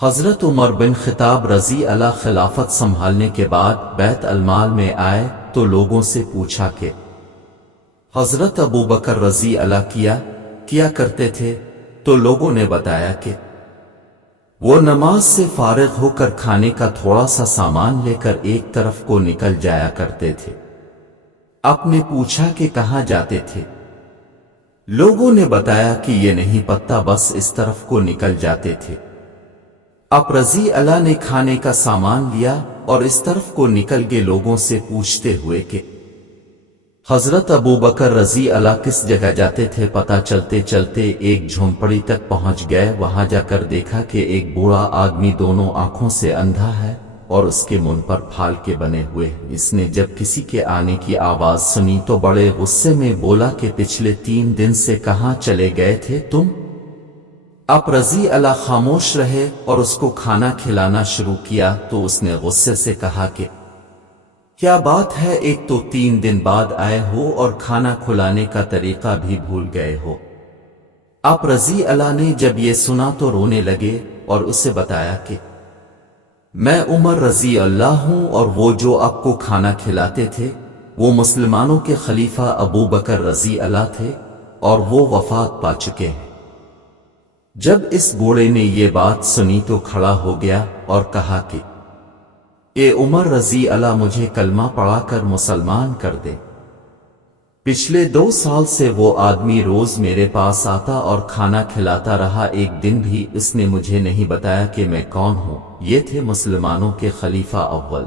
حضرت عمر بن خطاب رضی اللہ خلافت سنبھالنے کے بعد بیت المال میں آئے تو لوگوں سے پوچھا کہ حضرت ابو بکر رضی اللہ کیا کرتے تھے، تو لوگوں نے بتایا کہ وہ نماز سے فارغ ہو کر کھانے کا تھوڑا سا سامان لے کر ایک طرف کو نکل جایا کرتے تھے۔ آپ نے پوچھا کہ کہاں جاتے تھے؟ لوگوں نے بتایا کہ یہ نہیں پتہ، بس اس طرف کو نکل جاتے تھے۔ آپ رضی اللہ نے کھانے کا سامان لیا اور اس طرف کو نکل گئے، لوگوں سے پوچھتے ہوئے کہ حضرت ابو بکر رضی اللہ کس جگہ جاتے تھے۔ پتہ چلتے چلتے ایک جھونپڑی تک پہنچ گئے۔ وہاں جا کر دیکھا کہ ایک بوڑھا آدمی دونوں آنکھوں سے اندھا ہے اور اس کے منہ پر پھال کے بنے ہوئے۔ اس نے جب کسی کے آنے کی آواز سنی تو بڑے غصے میں بولا کہ پچھلے 3 دن سے کہاں چلے گئے تھے تم؟ آپ رضی اللہ خاموش رہے اور اس کو کھانا کھلانا شروع کیا تو اس نے غصے سے کہا کہ کیا بات ہے، ایک تو 3 دن بعد آئے ہو اور کھانا کھلانے کا طریقہ بھی بھول گئے ہو۔ آپ رضی اللہ نے جب یہ سنا تو رونے لگے اور اسے بتایا کہ میں عمر رضی اللہ ہوں اور وہ جو آپ کو کھانا کھلاتے تھے وہ مسلمانوں کے خلیفہ ابو بکر رضی اللہ تھے اور وہ وفات پا چکے ہیں۔ جب اس بوڑھے نے یہ بات سنی تو کھڑا ہو گیا اور کہا کہ اے عمر رضی اللہ، مجھے کلمہ پڑھا کر مسلمان کر دے۔ پچھلے 2 سال سے وہ آدمی روز میرے پاس آتا اور کھانا کھلاتا رہا، ایک دن بھی اس نے مجھے نہیں بتایا کہ میں کون ہوں۔ یہ تھے مسلمانوں کے خلیفہ اول۔